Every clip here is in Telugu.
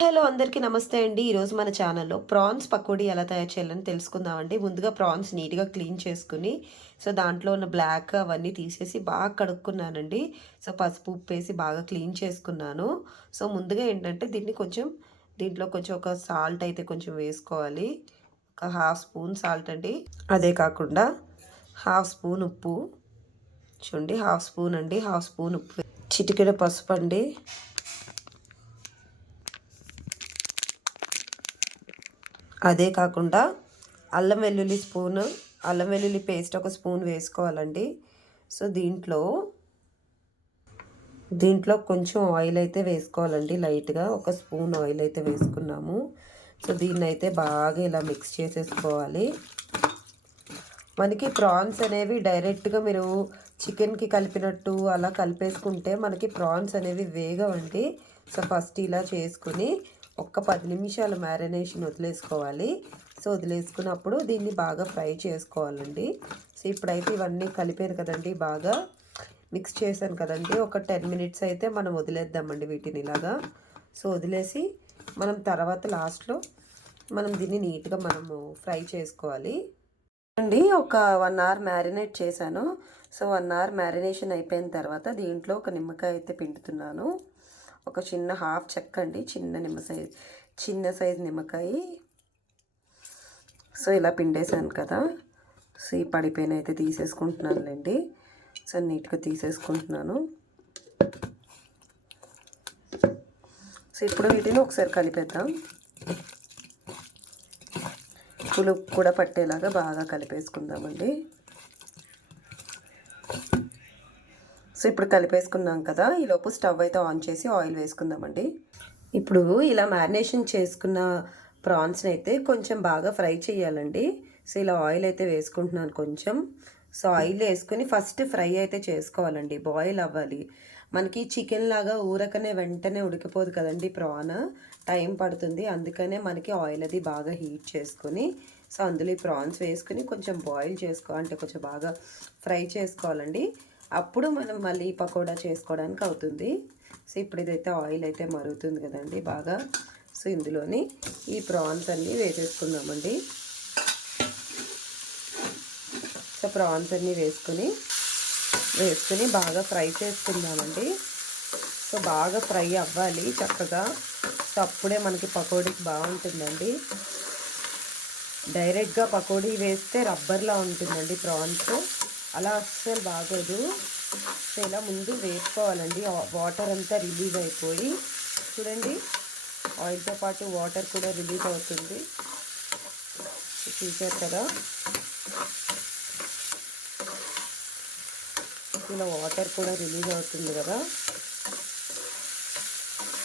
హలో అందరికీ నమస్తే అండి. ఈరోజు మన ఛానల్లో ప్రాన్స్ పకోడీ ఎలా తయారు చేయాలని తెలుసుకుందామండి. ముందుగా ప్రాన్స్ నీట్గా క్లీన్ చేసుకుని సో దాంట్లో ఉన్న బ్లాక్ అవన్నీ తీసేసి బాగా కడుక్కున్నానండి. సో పసుపు ఉప్పు వేసి బాగా క్లీన్ చేసుకున్నాను. సో ముందుగా ఏంటంటే దీన్ని కొంచెం దీంట్లో కొంచెం ఒక సాల్ట్ అయితే కొంచెం వేసుకోవాలి. ఒక హాఫ్ స్పూన్ సాల్ట్ అండి. అదే కాకుండా హాఫ్ స్పూన్ ఉప్పు. చూడండి హాఫ్ స్పూన్ అండి హాఫ్ స్పూన్ ఉప్పు. చిటికెడ పసుపు అండి. అదే కాకుండా అల్లం వెల్లుల్లి స్పూన్ అల్లం వెల్లుల్లి పేస్ట్ ఒక స్పూన్ వేసుకోవాలండి. సో దీంట్లో దీంట్లో కొంచెం ఆయిల్ అయితే వేసుకోవాలండి. లైట్గా ఒక స్పూన్ ఆయిల్ అయితే వేసుకున్నాము. సో దీన్ని అయితే బాగా ఇలా మిక్స్ చేసేసుకోవాలి. మనకి ప్రాన్స్ అనేవి డైరెక్ట్గా మీరు చికెన్కి కలిపినట్టు అలా కలిపేసుకుంటే మనకి ప్రాన్స్ అనేవి వేగవండి. సో ఫస్ట్ ఇలా చేసుకుని ఒక్క పది నిమిషాలు మ్యారినేషన్ వదిలేసుకోవాలి. సో వదిలేసుకున్నప్పుడు దీన్ని బాగా ఫ్రై చేసుకోవాలండి. సో ఇప్పుడైతే ఇవన్నీ కలిపాను కదండి బాగా మిక్స్ చేశాను కదండి. ఒక టెన్ మినిట్స్ అయితే మనం వదిలేద్దామండి వీటిని ఇలాగా. సో వదిలేసి మనం తర్వాత లాస్ట్లో మనం దీన్ని నీట్గా మనము ఫ్రై చేసుకోవాలి. అండి ఒక వన్ అవర్ మ్యారినేట్ చేశాను. సో వన్ అవర్ మ్యారినేషన్ అయిపోయిన తర్వాత దీంట్లో ఒక నిమ్మకాయ అయితే పిండుతున్నాను. ఒక చిన్న హాఫ్ చెక్క అండి చిన్న నిమ్మ సైజ్ చిన్న సైజ్ నిమ్మకాయ. సో ఇలా పిండేశాను కదా. సో ఈ పడిపోయిన అయితే తీసేసుకుంటున్నానులేండి. సో నీట్గా తీసేసుకుంటున్నాను. సో ఇప్పుడు వీటిని ఒకసారి కలిపేద్దాం. పులుపు కూడా పట్టేలాగా బాగా కలిపేసుకుందామండి. సో ఇప్పుడు కలిపేసుకున్నాం కదా ఈలోపు స్టవ్ అయితే ఆన్ చేసి ఆయిల్ వేసుకుందామండి. ఇప్పుడు ఇలా మ్యారినేషన్ చేసుకున్న ప్రాన్స్ని అయితే కొంచెం బాగా ఫ్రై చేయాలండి. సో ఇలా ఆయిల్ అయితే వేసుకుంటున్నాను కొంచెం. సో ఆయిల్ వేసుకుని ఫస్ట్ ఫ్రై అయితే చేసుకోవాలండి బాయిల్ అవ్వాలి. మనకి చికెన్ లాగా ఊరకనే వెంటనే ఉడికిపోదు కదండి ప్రాన్. టైం పడుతుంది అందుకనే మనకి ఆయిల్ అది బాగా హీట్ చేసుకొని సో అందులో ఈ ప్రాన్స్ వేసుకుని కొంచెం బాయిల్ చేసుకో అంటే కొంచెం బాగా ఫ్రై చేసుకోవాలండి. అప్పుడు మనం మళ్ళీ పకోడా చేసుకోవడానికి అవుతుంది. సో ఇప్పుడు ఇదైతే ఆయిల్ అయితే మరుగుతుంది కదండి బాగా. సో ఇందులోని ఈ ప్రాన్స్ అన్నీ వేసేసుకుందామండి. సో ప్రాన్స్ అన్నీ వేసుకుని వేసుకుని బాగా ఫ్రై చేసుకుందామండి. సో బాగా ఫ్రై అవ్వాలి చక్కగా. సో అప్పుడే మనకి పకోడీకి బాగుంటుందండి. డైరెక్ట్గా పకోడీ వేస్తే రబ్బర్లా ఉంటుందండి ప్రాన్స్. అలా అస్సలు బాగోదు. సో ఇలా ముందు వేసుకోవాలండి. వాటర్ అంతా రిలీజ్ అయిపోయి చూడండి ఆయిల్తో పాటు వాటర్ కూడా రిలీజ్ అవుతుంది. చూసారు కదా? ఇలా వాటర్ కూడా రిలీజ్ అవుతుంది కదా?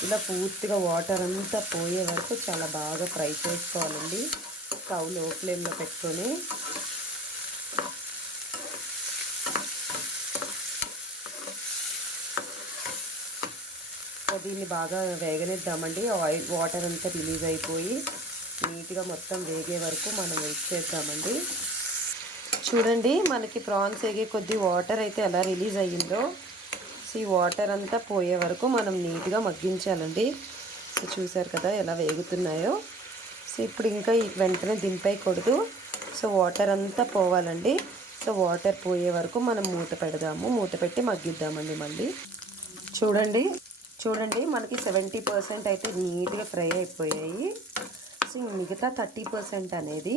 ఇలా పూర్తిగా వాటర్ అంతా పోయే వరకు చాలా బాగా ఫ్రై చేసుకోవాలండి. స్టవ్లో ఫ్లేమ్లో పెట్టుకొని దీన్ని బాగా వేగనిద్దామండి. ఆయిల్ వాటర్ అంతా రిలీజ్ అయిపోయి నీట్గా మొత్తం వేగే వరకు మనం వెయిట్ చేద్దామండి. చూడండి మనకి ప్రాన్స్ వేగే కొద్ది వాటర్ అయితే ఎలా రిలీజ్ అయ్యిందో. సో ఈ వాటర్ అంతా పోయే వరకు మనం నీట్గా మగ్గించాలండి. సో చూసారు కదా ఎలా వేగుతున్నాయో. సో ఇప్పుడు ఇంకా వెంటనే దింపేయకూడదు. సో వాటర్ అంతా పోవాలండి. సో వాటర్ పోయే వరకు మనం మూత పెడదాము. మూత పెట్టి మగ్గిద్దామండి మళ్ళీ. చూడండి చూడండి మనకి సెవెంటీ పర్సెంట్ అయితే నీట్గా ఫ్రై అయిపోయాయి. సో మిగతా థర్టీ పర్సెంట్ అనేది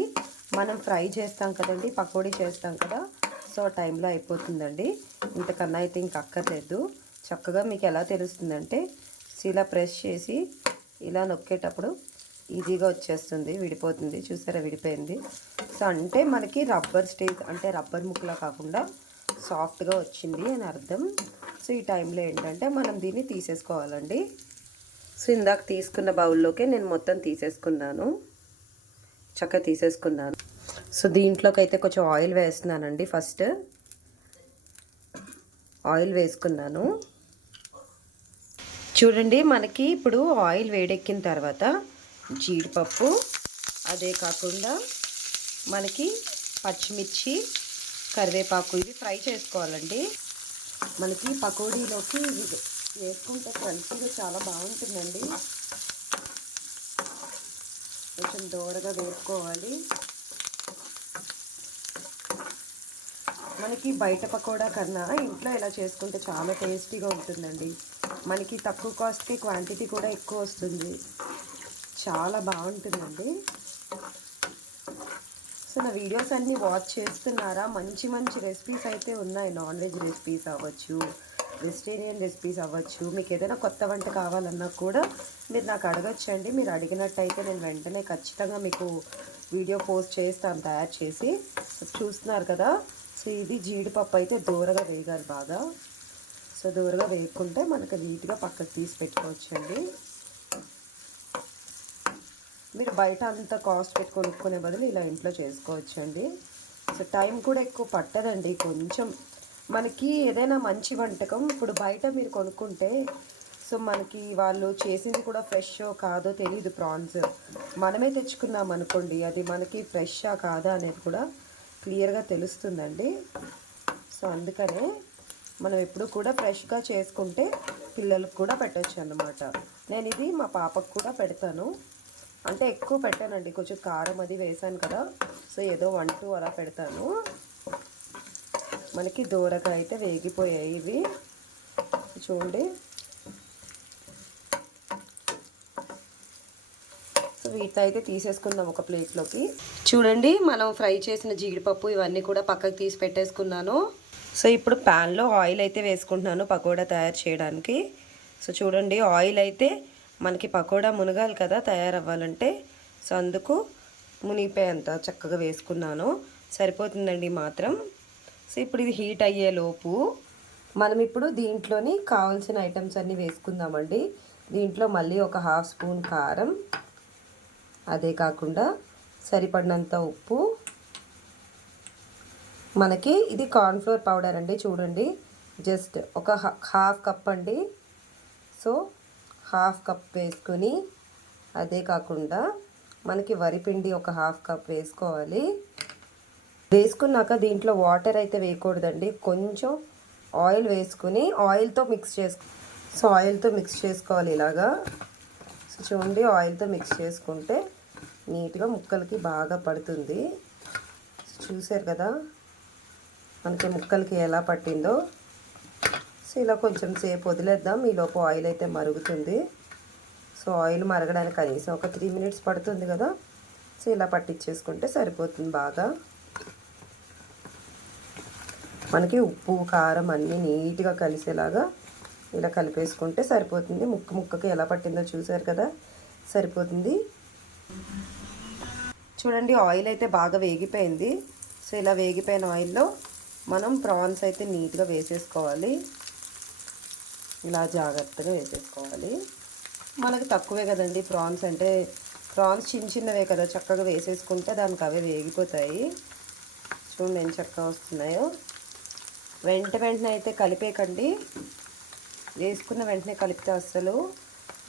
మనం ఫ్రై చేస్తాం కదండి పకోడీ చేస్తాం కదా సో టైంలో అయిపోతుందండి. ఇంతకన్నా అయితే ఇంక అక్కర్లేదు. చక్కగా మీకు ఎలా తెలుస్తుందంటే ఇలా ప్రెస్ చేసి ఇలా నొక్కేటప్పుడు ఈజీగా వచ్చేస్తుంది విడిపోతుంది. చూసారా విడిపోయింది. సో అంటే మనకి రబ్బర్ స్టేజ్ అంటే రబ్బర్ ముక్కలా కాకుండా సాఫ్ట్గా వచ్చింది అని అర్థం. సో ఈ టైంలో ఏంటంటే మనం దీన్ని తీసేసుకోవాలండి. సో ఇందాక తీసుకున్న బౌల్లోకే నేను మొత్తం తీసేసుకున్నాను. చక్కగా తీసేసుకున్నాను. సో దీంట్లోకి అయితే కొంచెం ఆయిల్ వేస్తున్నానండి ఫస్ట్. ఆయిల్ వేసుకున్నాను. చూడండి మనకి ఇప్పుడు ఆయిల్ వేడెక్కిన తర్వాత జీడిపప్పు అదే కాకుండా మనకి పచ్చిమిర్చి కరివేపాకు ఇవి ఫ్రై చేసుకోవాలండి. మనకి పకోడీలోకి వేసుకుంటే క్రంచీగా చాలా బాగుంటుందండి. కొంచెం దూరగా వేసుకోవాలి మనకి బయట పకోడా కన్నా ఇంట్లో ఇలా చేసుకుంటే చాలా టేస్టీగా ఉంటుందండి. మనకి తక్కువ కాస్ట్కి క్వాంటిటీ కూడా ఎక్కువ వస్తుంది. చాలా బాగుంటుందండి. సో నా వీడియోస్ అన్నీ వాచ్ చేస్తున్నారా? మంచి మంచి రెసిపీస్ అయితే ఉన్నాయి. నాన్ వెజ్ రెసిపీస్ అవ్వచ్చు వెజిటేరియన్ రెసిపీస్ అవ్వచ్చు. మీకు ఏదైనా కొత్త వంట కావాలన్నా కూడా మీరు నాకు అడగచ్చండి. మీరు అడిగినట్టయితే నేను వెంటనే ఖచ్చితంగా మీకు వీడియో పోస్ట్ చేస్తాను తయారు చేసి. చూస్తున్నారు కదా? సో ఇది జీడిపప్పు అయితే దూరగా వేయగాలి బాగా. సో దూరగా వేయకుంటే మనకు నీట్గా పక్కకు తీసి పెట్టుకోవచ్చండి. మీరు బయట అంత కాస్ట్ పెట్టి కొనుక్కునే బదులు ఇలా ఇంట్లో చేసుకోవచ్చండి. సో టైం కూడా ఎక్కువ పట్టదండి. కొంచెం మనకి ఏదైనా మంచి వంటకం ఇప్పుడు బయట మీరు కొనుక్కుంటే సో మనకి వాళ్ళు చేసింది కూడా ఫ్రెష్ కాదో తెలియదు ప్రాన్స్ మనమే తెచ్చుకున్నాం అనుకోండి అది మనకి ఫ్రెషా కాదా అనేది కూడా క్లియర్గా తెలుస్తుందండి. సో అందుకనే మనం ఎప్పుడు కూడా ఫ్రెష్గా చేసుకుంటే పిల్లలకు కూడా పెట్టచ్చు అన్నమాట. నేను ఇది మా పాపకు కూడా పెడతాను. అంటే ఎక్కువ పెట్టానండి. కొంచెం కారం అది వేసాను కదా. సో ఏదో వన్ టూ అలా పెడతాను. మనకి దూరగా అయితే వేగిపోయాయి ఇవి. చూడండి. సో వీటిని అయితే తీసేసుకుందాం ఒక ప్లేట్లోకి. చూడండి మనం ఫ్రై చేసిన జీడిపప్పు ఇవన్నీ కూడా పక్కకు తీసి పెట్టేసుకున్నాను. సో ఇప్పుడు ప్యాన్లో ఆయిల్ అయితే వేసుకుంటున్నాను పకోడా తయారు చేయడానికి. సో చూడండి ఆయిల్ అయితే మనకి పకోడా మునగాలి కదా తయారవ్వాలంటే. సో అందుకు మునిగిపోయేంత చక్కగా వేసుకున్నాను. సరిపోతుందండి మాత్రం. సో ఇప్పుడు ఇది హీట్ అయ్యే లోపు మనం ఇప్పుడు దీంట్లోని కావాల్సిన ఐటమ్స్ అన్నీ వేసుకుందామండి. దీంట్లో మళ్ళీ ఒక హాఫ్ స్పూన్ కారం అదే కాకుండా సరిపడినంత ఉప్పు. మనకి ఇది కార్న్ఫ్లోర్ పౌడర్ అండి చూడండి. జస్ట్ ఒక హాఫ్ కప్ అండి. సో హాఫ్ కప్ వేసుకొని అదే కాకుండా మనకి వరిపిండి ఒక హాఫ్ కప్ వేసుకోవాలి. వేసుకున్నాక దీంట్లో వాటర్ అయితే వేయకూడదండి. కొంచెం ఆయిల్ వేసుకుని ఆయిల్తో మిక్స్ చేసుకో సో ఆయిల్తో మిక్స్ చేసుకోవాలి ఇలాగా. సో చూడండి ఆయిల్తో మిక్స్ చేసుకుంటే నీట్గా ముక్కలకి బాగా పడుతుంది. చూసారు కదా? మనకి ముక్కలకి ఎలా పట్టిందో. సో ఇలా కొంచెం సేపు వదిలేద్దాం. ఈలోపు ఆయిల్ అయితే మరుగుతుంది. సో ఆయిల్ మరగడానికి కనీసం ఒక త్రీ మినిట్స్ పడుతుంది కదా. సో ఇలా పట్టించేసుకుంటే సరిపోతుంది బాగా. మనకి ఉప్పు కారం అన్నీ నీట్గా కలిసేలాగా ఇలా కలిపేసుకుంటే సరిపోతుంది. ముక్క ముక్కకి ఎలా పట్టిందో చూసారు కదా. సరిపోతుంది. చూడండి ఆయిల్ అయితే బాగా వేగిపోయింది. సో ఇలా వేగిపోయిన ఆయిల్లో మనం ప్రాన్స్ అయితే నీట్గా వేసేసుకోవాలి. ఇలా జాగ్రత్తగా వేసేసుకోవాలి. మనకు తక్కువే కదండి ప్రాన్స్ అంటే ప్రాన్స్ చిన్న చిన్నవే కదా చక్కగా వేసేసుకుంటే దానికి అవే వేగిపోతాయి. చూడండి ఎంత చక్కగా వస్తున్నాయో. వెంట వెంటనే అయితే కలిపేకండి వేసుకున్న వెంటనే కలిపితే అస్సలు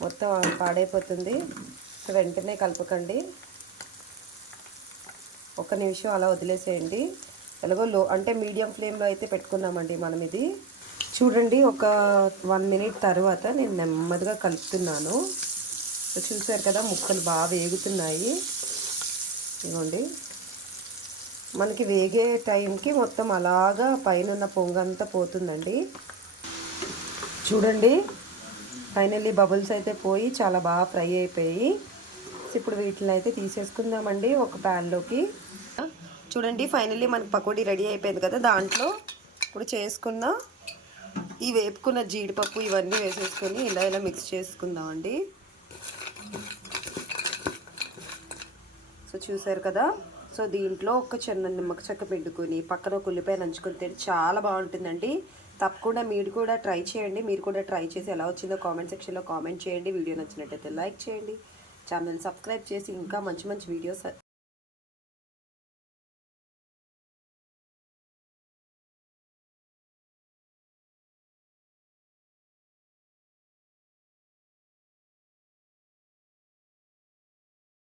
మొత్తం పాడైపోతుంది. సో వెంటనే కలపకండి. ఒక నిమిషం అలా వదిలేసేయండి. ఎలాగో లో అంటే మీడియం ఫ్లేమ్లో అయితే పెట్టుకున్నామండి మనం ఇది. చూడండి ఒక వన్ మినిట్ తర్వాత నేను నెమ్మదిగా కలుపుతున్నాను. చూసారు కదా ముక్కలు బాగా వేగుతున్నాయి. ఇదిగోండి. మనకి వేగే టైంకి మొత్తం అలాగా పైన ఉన్న పొంగంతా పోతుందండి. చూడండి ఫైనల్లీ బబుల్స్ అయితే పోయి చాలా బాగా ఫ్రై అయిపోయి ఇప్పుడు వీటిని అయితే తీసేసుకుందామండి ఒక ప్యాన్లోకి చూడండి ఫైనల్లీ మనకి పకోడీ రెడీ అయిపోయింది కదా దాంట్లో. ఇప్పుడు చేసుకున్న ఈ వేపుకున్న జీడిపప్పు ఇవన్నీ వేసేసుకొని ఇలా ఇలా మిక్స్ చేసుకుందామండి. సో చూసారు కదా? సో దీంట్లో ఒక చిన్న నిమ్మక చెక్క పిండుకొని పక్కన ఒక ఉల్లిపాయ నంచుకొని తింటే చాలా బాగుంటుందండి. తప్పకుండా మీరు కూడా ట్రై చేయండి. మీరు కూడా ట్రై చేసి ఎలా వచ్చిందో కామెంట్ సెక్షన్లో కామెంట్ చేయండి. వీడియో నచ్చినట్టయితే లైక్ చేయండి. ఛానల్ సబ్స్క్రైబ్ చేసి ఇంకా మంచి మంచి వీడియోస్